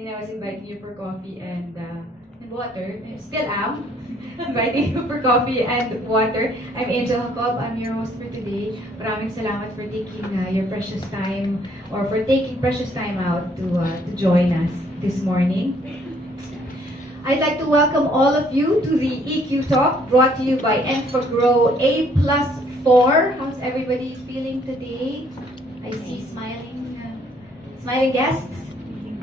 Kanina I was inviting you for coffee and water. I still am inviting you for coffee and water. I'm Angel Jacob. I'm your host for today. Maraming salamat for taking your precious time or for taking precious time out to join us this morning. I'd like to welcome all of you to the EQ Talk brought to you by Enfagrow A+4. How's everybody feeling today? I see smiling guests.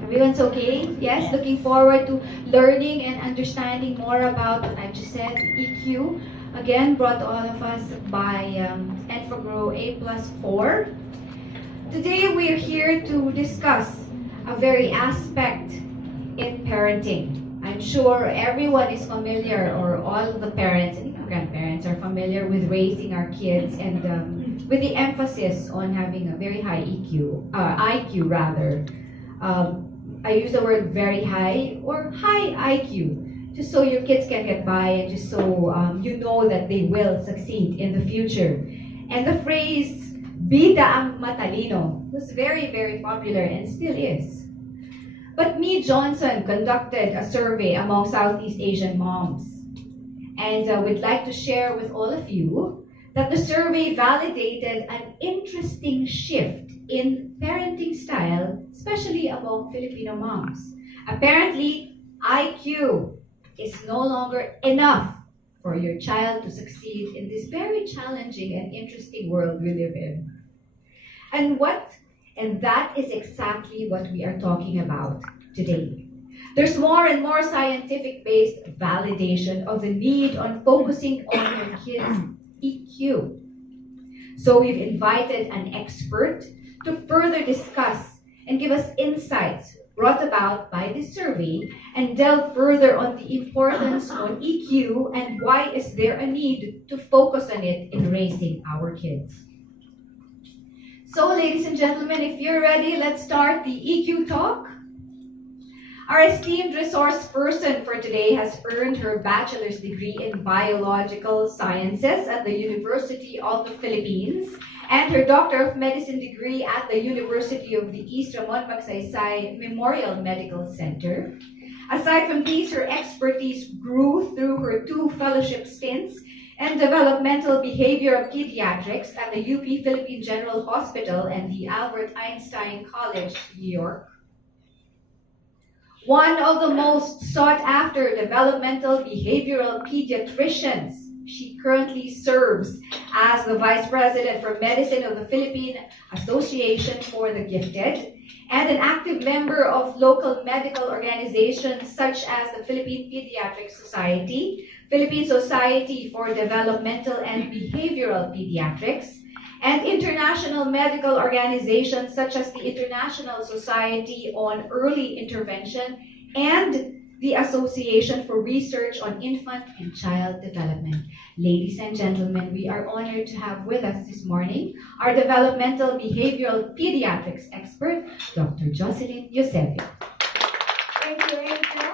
Everyone's okay? Yes, looking forward to learning and understanding more about what I just said, EQ. Again, brought to all of us by Enfagrow A+4. Today we're here to discuss a very aspect in parenting. I'm sure everyone is familiar, or all of the parents and grandparents are familiar with raising our kids and with the emphasis on having a very high IQ rather. I use the word very high or high IQ, just so your kids can get by and just so you know that they will succeed in the future. And the phrase, bida ang matalino, was very, very popular and still is. But Mead Johnson conducted a survey among Southeast Asian moms. And we'd like to share with all of you that the survey validated an interesting shift in parenting style, especially among Filipino moms. Apparently, IQ is no longer enough for your child to succeed in this very challenging and interesting world we live in. And that is exactly what we are talking about today. There's more and more scientific-based validation of the need on focusing on your kids' EQ. So we've invited an expert to further discuss and give us insights brought about by this survey and delve further on the importance on EQ and why is there a need to focus on it in raising our kids. So, ladies and gentlemen, if you're ready, let's start the EQ Talk. Our esteemed resource person for today has earned her bachelor's degree in biological sciences at the University of the Philippines and her Doctor of Medicine degree at the University of the East Ramon Magsaysay Memorial Medical Center. Aside from these, her expertise grew through her 2 fellowship stints and developmental behavioral pediatrics at the UP Philippine General Hospital and the Albert Einstein College, New York. One of the most sought-after developmental behavioral pediatricians, she currently serves as the Vice President for Medicine of the Philippine Association for the Gifted and an active member of local medical organizations such as the Philippine Pediatric Society, Philippine Society for Developmental and Behavioral Pediatrics, and international medical organizations such as the International Society on Early Intervention and the Association for Research on Infant and Child Development. Ladies and gentlemen, we are honored to have with us this morning our developmental behavioral pediatrics expert, Dr. Jocelyn Yosefi. Thank you, Angel.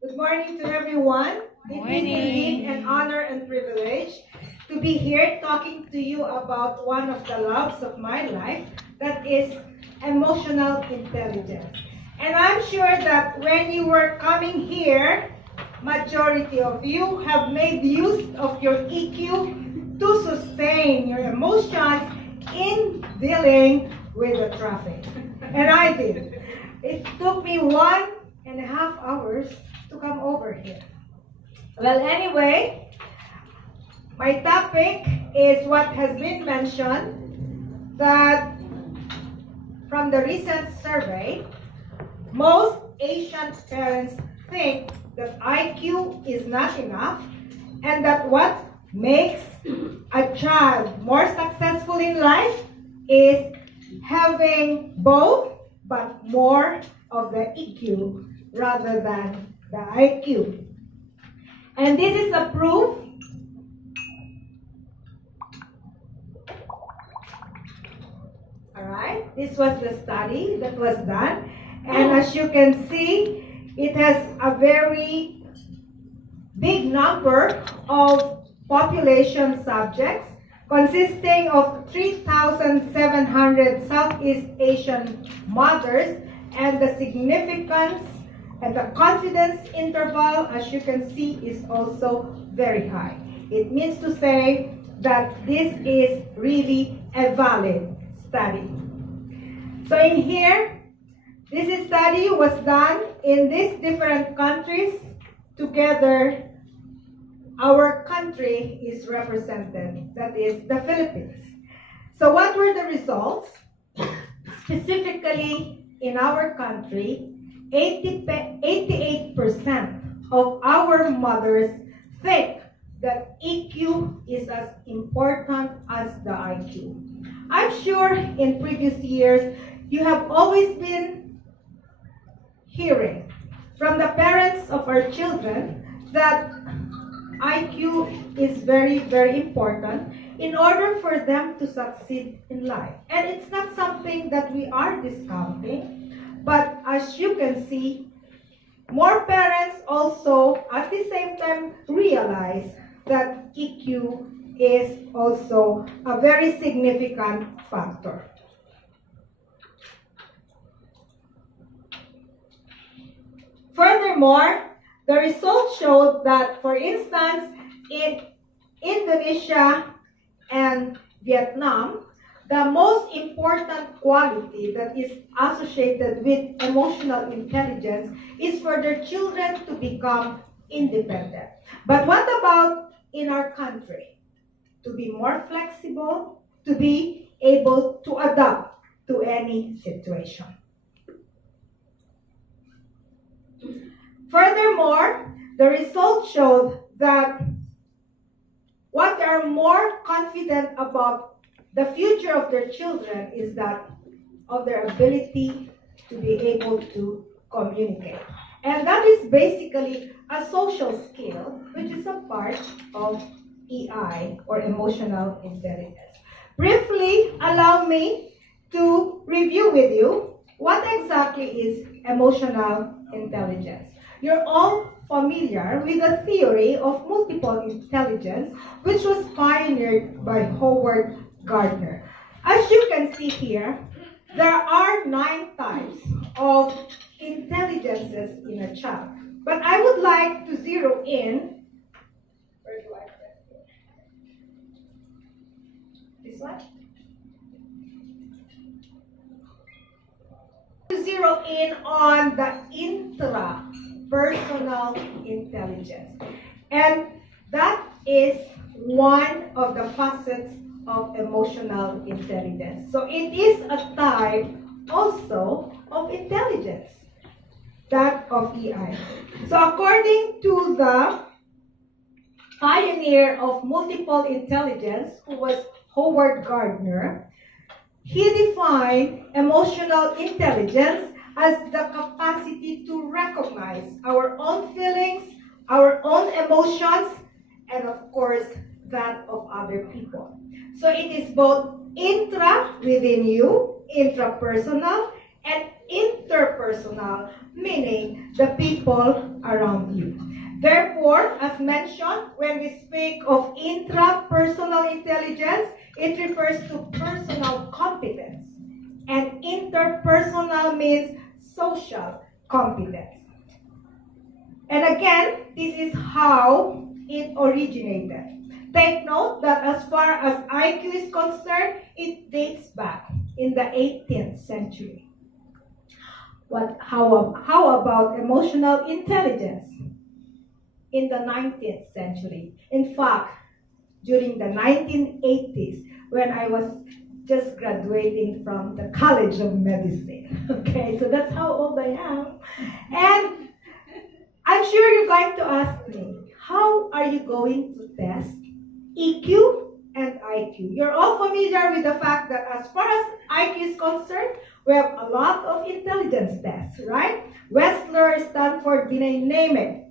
Good morning to everyone. It is indeed an honor and privilege to be here talking to you about one of the loves of my life, that is emotional intelligence. And I'm sure that when you were coming here, majority of you have made use of your EQ to sustain your emotions in dealing with the traffic. And I did. It took me 1.5 hours to come over here. Well, anyway, my topic is what has been mentioned, that from the recent survey, most Asian parents think that IQ is not enough and that what makes a child more successful in life is having both but more of the EQ rather than the IQ. And this is a proof Alright, this was the study that was done, and as you can see, it has a very big number of population subjects consisting of 3,700 Southeast Asian mothers, and the significance and the confidence interval, as you can see, is also very high. It means to say that this is really a valid study. So in here, this study was done in these different countries. Together, our country is represented, that is the Philippines. So what were the results? Specifically in our country, 88% of our mothers think that EQ is as important as the IQ. I'm sure in previous years, you have always been hearing from the parents of our children that IQ is very, very important in order for them to succeed in life. And it's not something that we are discounting, but as you can see, more parents also at the same time realize that EQ is also a very significant factor. Furthermore, the results showed that, for instance, in Indonesia and Vietnam, the most important quality that is associated with emotional intelligence is for their children to become independent. But what about in our country? To be more flexible, to be able to adapt to any situation. Furthermore, the results showed that what they are more confident about the future of their children is that of their ability to be able to communicate. And that is basically a social skill, which is a part of EI, or emotional intelligence. Briefly, allow me to review with you what exactly is emotional intelligence. You're all familiar with the theory of multiple intelligence, which was pioneered by Howard Gardner. As you can see here, there are 9 types of intelligences in a child. But I would like to zero in. Where do I press it? This one? To zero in on the intrapersonal intelligence. And that is one of the facets of emotional intelligence. So it is a type also of intelligence, that of EI. So according to the pioneer of multiple intelligence, who was Howard Gardner, he defined emotional intelligence as the capacity to recognize our own feelings, our own emotions, and of course, that of other people. So it is both intra, within you, intrapersonal, and interpersonal, meaning the people around you. Therefore, as mentioned, when we speak of intrapersonal intelligence, it refers to personal competence. And interpersonal means social competence. And again, this is how it originated. Take note that as far as IQ is concerned, it dates back in the 18th century. How about emotional intelligence? In the 19th century. In fact, during the 1980s, when I was just graduating from the College of Medicine. Okay, so that's how old I am. And I'm sure you're going to ask me, how are you going to test EQ and IQ? You're all familiar with the fact that as far as IQ is concerned, we have a lot of intelligence tests, right? Westler, Stanford, name it.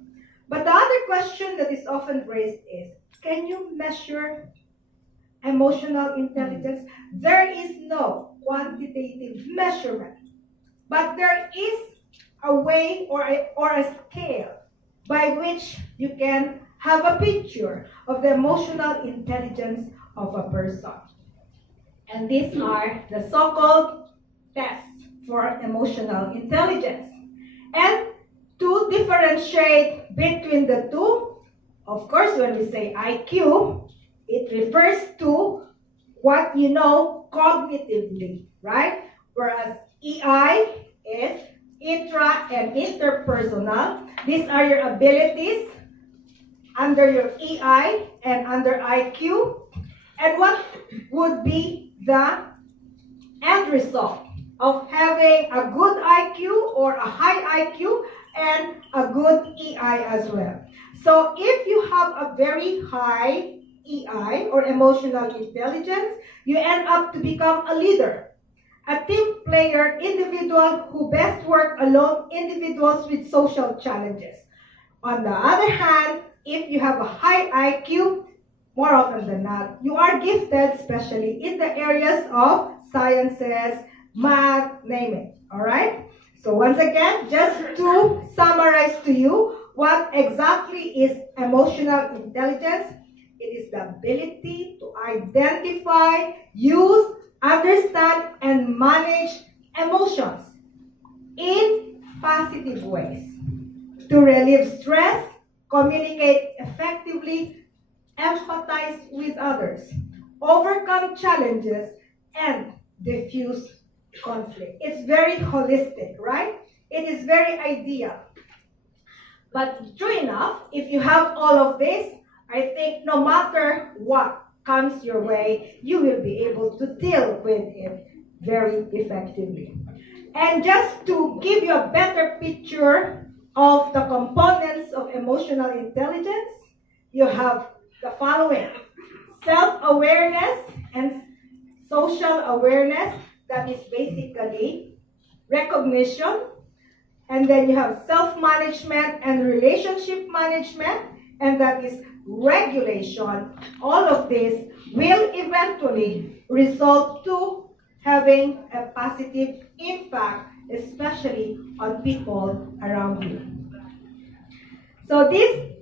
But the other question that is often raised is, can you measure emotional intelligence? There is no quantitative measurement, but there is a way or a scale by which you can have a picture of the emotional intelligence of a person. And these are the so-called tests for emotional intelligence. And to differentiate between the two, of course, when we say IQ, it refers to what you know cognitively, right? Whereas EI is intra and interpersonal. These are your abilities under your EI and under IQ. And what would be the end result of having a good IQ or a high IQ and a good EI as well? So if you have a very high EI or emotional intelligence, you end up to become a leader, a team player, individual who best work alone, individuals with social challenges. On the other hand, if you have a high IQ, more often than not, you are gifted, especially in the areas of sciences, math, name it. All right? So once again, just to summarize to you, what exactly is emotional intelligence? It is the ability to identify, use, understand, and manage emotions in positive ways, to relieve stress, communicate effectively, empathize with others, overcome challenges, and diffuse conflict. It's very holistic, right? It is very ideal. But true enough, if you have all of this, I think no matter what comes your way, you will be able to deal with it very effectively. And just to give you a better picture of the components of emotional intelligence, you have the following: self-awareness and social awareness, that is basically recognition. And then you have self-management and relationship management, and that is regulation. All of this will eventually result to having a positive impact, especially on people around you. So these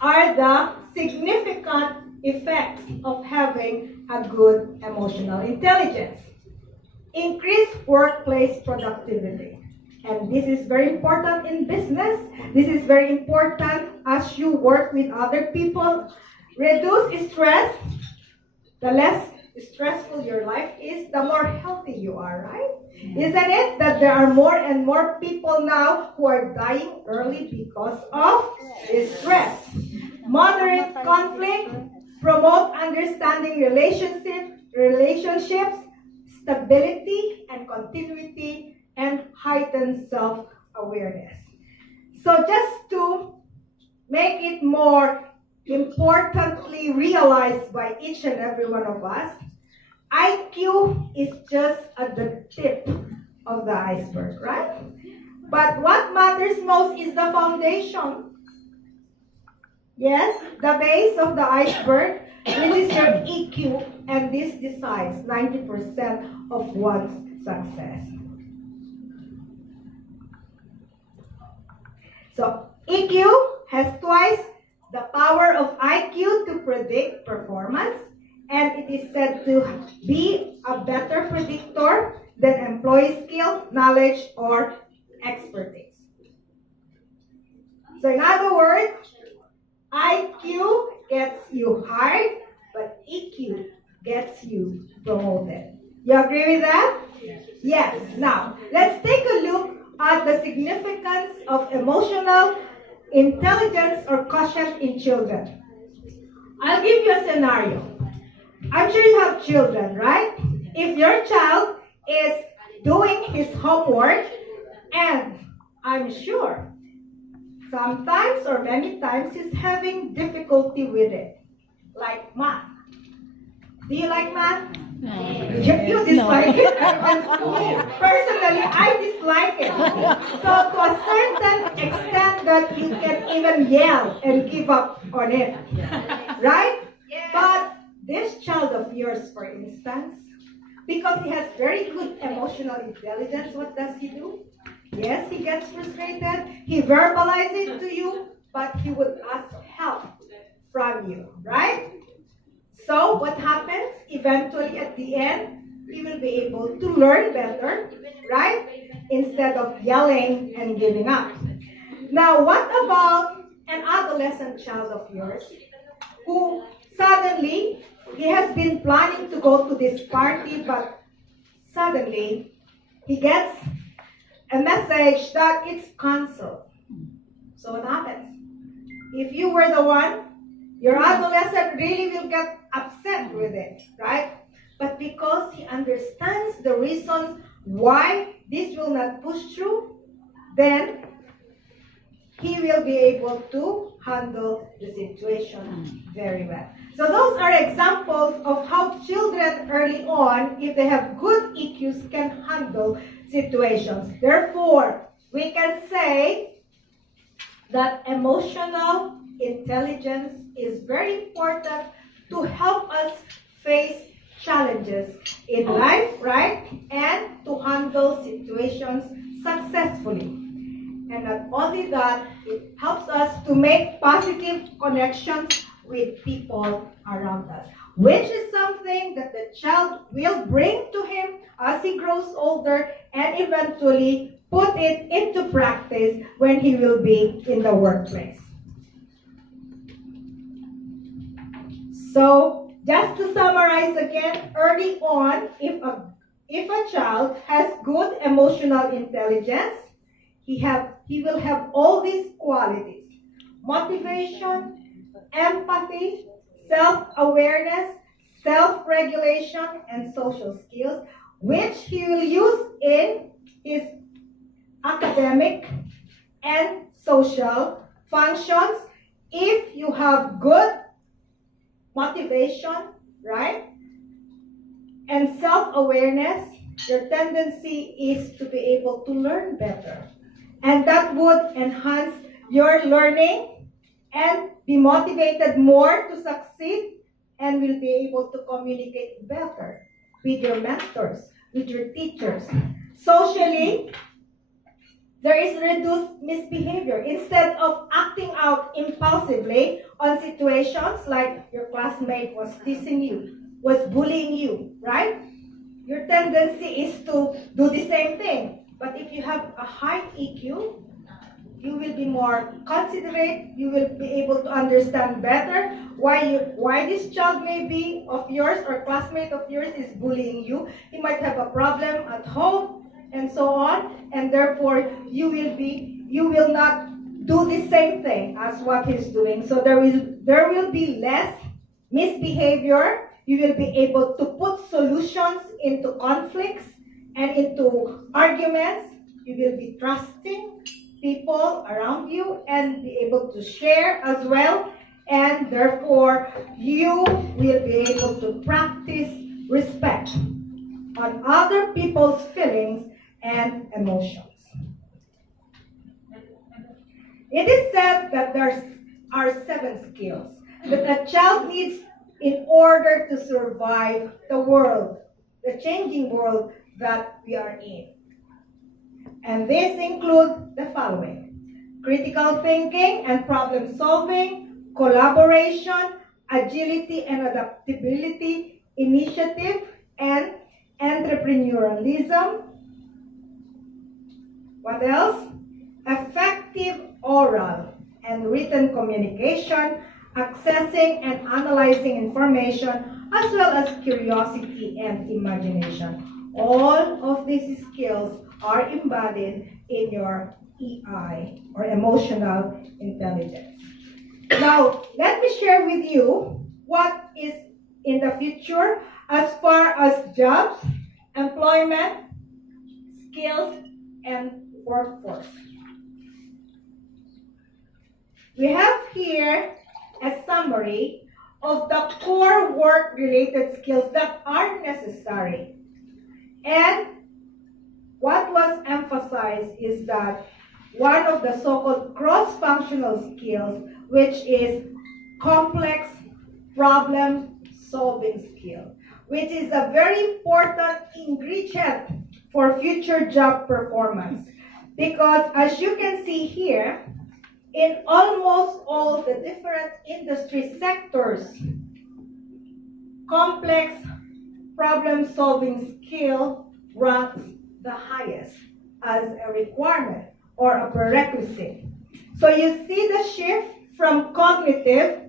are the significant effects of having a good emotional intelligence. Increased workplace productivity. And this is very important in business. This is very important as you work with other people. Reduce stress. The less stressful your life is, the more healthy you are, right? Isn't it that there are more and more people now who are dying early because of stress? Moderate conflict. Promote understanding relationships, stability and continuity, and heightened self-awareness. So just to make it more importantly realized by each and every one of us, IQ is just at the tip of the iceberg, right? But what matters most is the foundation. Yes, the base of the iceberg. This is your EQ, and this decides 90% of one's success. So EQ has twice the power of IQ to predict performance, and it is said to be a better predictor than employee skill, knowledge, or expertise. So in other words, IQ gets you hired, but EQ gets you promoted. You agree with that? Yes. Now, let's take a look at the significance of emotional intelligence or quotient in children. I'll give you a scenario. I'm sure you have children, right? If your child is doing his homework, and I'm sure sometimes or many times he's having difficulty with it, like math. Do you like math? No. You dislike it? Personally, I dislike it. So to a certain extent that you can even yell and give up on it. Right? But this child of yours, for instance, because he has very good emotional intelligence, what does he do? Yes, he gets frustrated. He verbalizes it to you, but he would ask help from you, right? So what happens? Eventually, at the end, he will be able to learn better, right? Instead of yelling and giving up. Now, what about an adolescent child of yours who suddenly he has been planning to go to this party, but suddenly he gets a message that it's canceled. So what happens? If you were the one, your adolescent really will get upset with it, right? But because he understands the reasons why this will not push through, then he will be able to handle the situation very well. So those are examples of how children early on, if they have good EQs, can handle situations. Therefore, we can say that emotional intelligence is very important to help us face challenges in life, right? And to handle situations successfully. And not only that, it helps us to make positive connections with people around us, which is something that the child will bring to him as he grows older and eventually put it into practice when he will be in the workplace. So, just to summarize again, early on, if a child has good emotional intelligence, he will have all these qualities: motivation, empathy, self-awareness, self-regulation, and social skills, which he will use in his academic and social functions. If you have good motivation, right, and self-awareness, your tendency is to be able to learn better. And that would enhance your learning and be motivated more to succeed, and will be able to communicate better with your mentors, with your teachers. Socially, there is reduced misbehavior. Instead of acting out impulsively on situations like your classmate was teasing you, was bullying you, right? Your tendency is to do the same thing. But if you have a high EQ, you will be more considerate, you will be able to understand better why this child may be of yours or classmate of yours is bullying you. He might have a problem at home and so on, and therefore you will not do the same thing as what he's doing. So there will be less misbehavior. You will be able to put solutions into conflicts and into arguments. You will be trusting people around you and be able to share as well, and therefore you will be able to practice respect on other people's feelings and emotions. It is said that there are 7 skills that a child needs in order to survive the world, the changing world that we are in. And these include the following: critical thinking and problem solving, collaboration, agility and adaptability, initiative, and entrepreneurialism. What else? Effective oral and written communication, accessing and analyzing information, as well as curiosity and imagination. All of these skills are embodied in your EI, or emotional intelligence. Now, let me share with you what is in the future as far as jobs, employment, skills, and workforce. We have here a summary of the core work-related skills that are necessary. And what was emphasized is that one of the so-called cross-functional skills, which is complex problem-solving skill, which is a very important ingredient for future job performance. Because as you can see here, in almost all the different industry sectors, complex problem-solving skill ranks the highest as a requirement or a prerequisite. So you see the shift from cognitive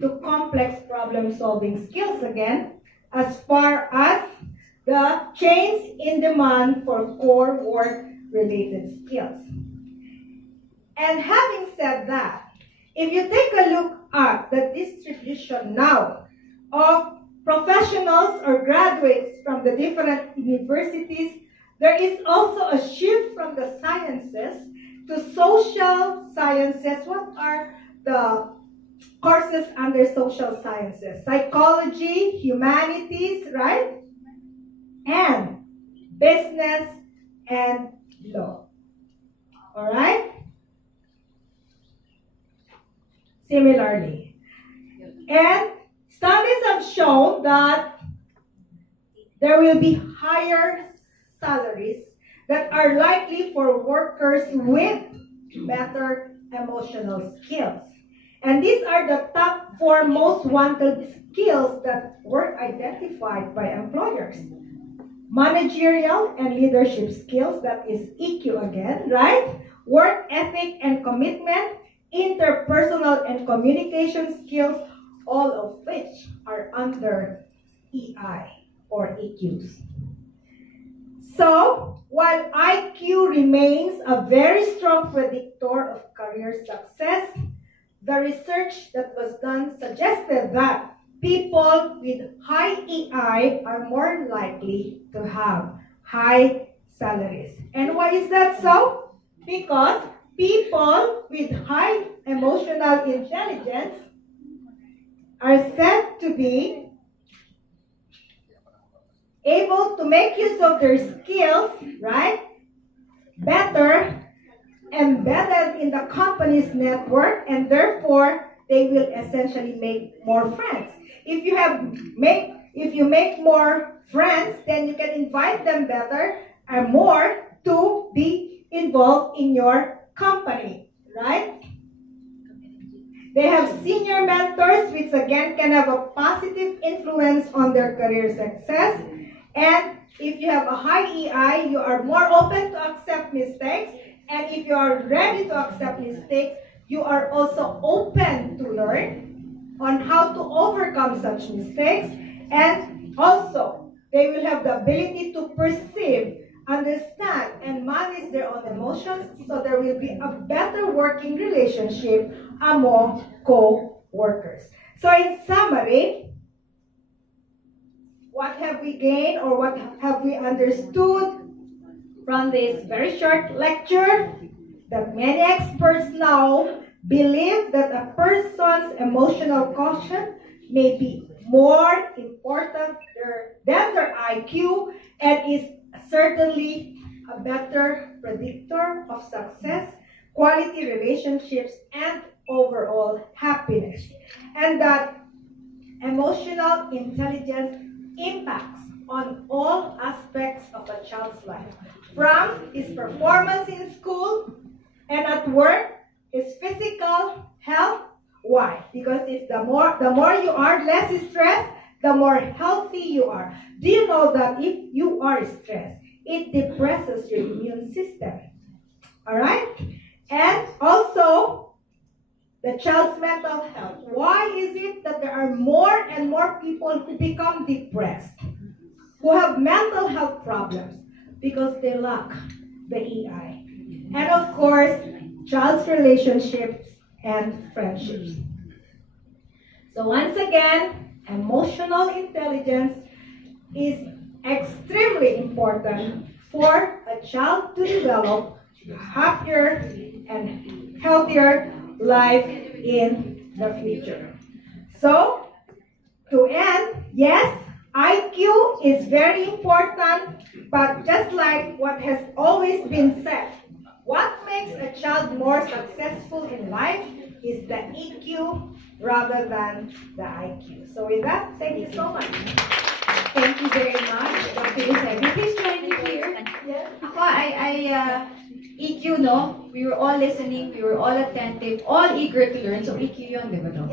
to complex problem-solving skills again, as far as the change in demand for core work-related skills. And having said that, if you take a look at the distribution now of professionals or graduates from the different universities, there is also a shift from the sciences to social sciences. What are the courses under social sciences? Psychology, humanities, right? And business and law. All right? Similarly. And studies have shown that there will be higher salaries that are likely for workers with better emotional skills. And these are the top 4 most wanted skills that were identified by employers. Managerial and leadership skills, that is EQ again, right? Work ethic and commitment, interpersonal and communication skills, all of which are under EI or EQs. So, while IQ remains a very strong predictor of career success, the research that was done suggested that people with high EI are more likely to have high salaries. And why is that so? Because people with high emotional intelligence are said to be able to make use of their skills, right, better embedded in the company's network, and therefore they will essentially make more friends. If you make more friends, then you can invite them better and more to be involved in your company, right? They have senior mentors, which again can have a positive influence on their career success. And if you have a high EI, you are more open to accept mistakes. And if you are ready to accept mistakes, you are also open to learn on how to overcome such mistakes. And also, they will have the ability to perceive, understand, and manage their own emotions, so there will be a better working relationship among co-workers. So in summary, what have we gained or what have we understood from this very short lecture? That many experts now believe that a person's emotional quotient may be more important than their IQ, and is certainly a better predictor of success, quality relationships, and overall happiness. And that emotional intelligence impacts on all aspects of a child's life, from his performance in school and at work, his physical health. Why? Because it's the more you are less stressed, the more healthy you are. Do you know that if you are stressed, it depresses your immune system? All right? And also, the child's mental health. Why is it that there are more and more people who become depressed, who have mental health problems? Because they lack the EI. And of course, child's relationships and friendships. So once again, emotional intelligence is extremely important for a child to develop a happier and healthier life in the future. So, to end, yes, IQ is very important, but just like what has always been said, what makes a child more successful in life is the EQ rather than the IQ. So with that, thank you so much. Thank you very much, Dr. Eusebio. Please join me here. Yes. Ako, EQ, no? We were all listening, we were all attentive, all eager to learn. So EQ yun, di ba, no?